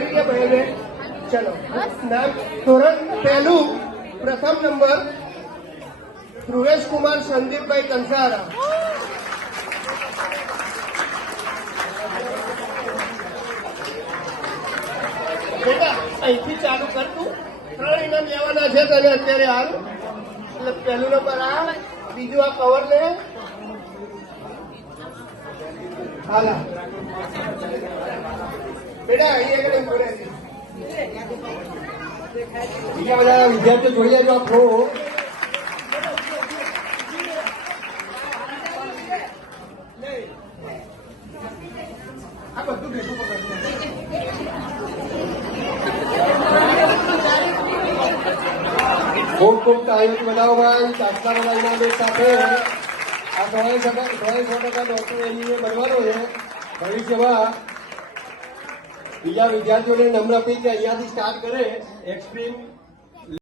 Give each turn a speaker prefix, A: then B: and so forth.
A: કરી ગયા ભાઈને ચલો નામ ધોરણ પહેલું પ્રથમ નંબર ધ્રુવેશ કુમાર સંદીપભાઈ કંસારા બેટા અહીંથી ચાલુ કર તું ત્રણ ઇનામ લેવાના છે તને અત્યારે હાલ એટલે પહેલું નંબર આ બીજું આ કવર લે હાલા બેટા અહીં આગળ ઉભો રહેજે. બીજા બધા વિદ્યાર્થીઓ જોઈ લેજો આ ફ્લો આ બધું ભેગું પકડજો ખૂબ ખૂબ તાળીઓથી વધાવો ભાઈ ચાટલા બધા ઇનામ એક સાથે આ ત્રણેય ટકા ત્રણેય સો ટકા ડોક્ટર એન્જિનિયર બનવાનો છે ભવિષ્યમાં બીજા વિદ્યાર્થીઓને નમ્ર અપીલ કે અહીંયાથી સ્ટાર્ટ કરે એક્સ્ટ્રીમ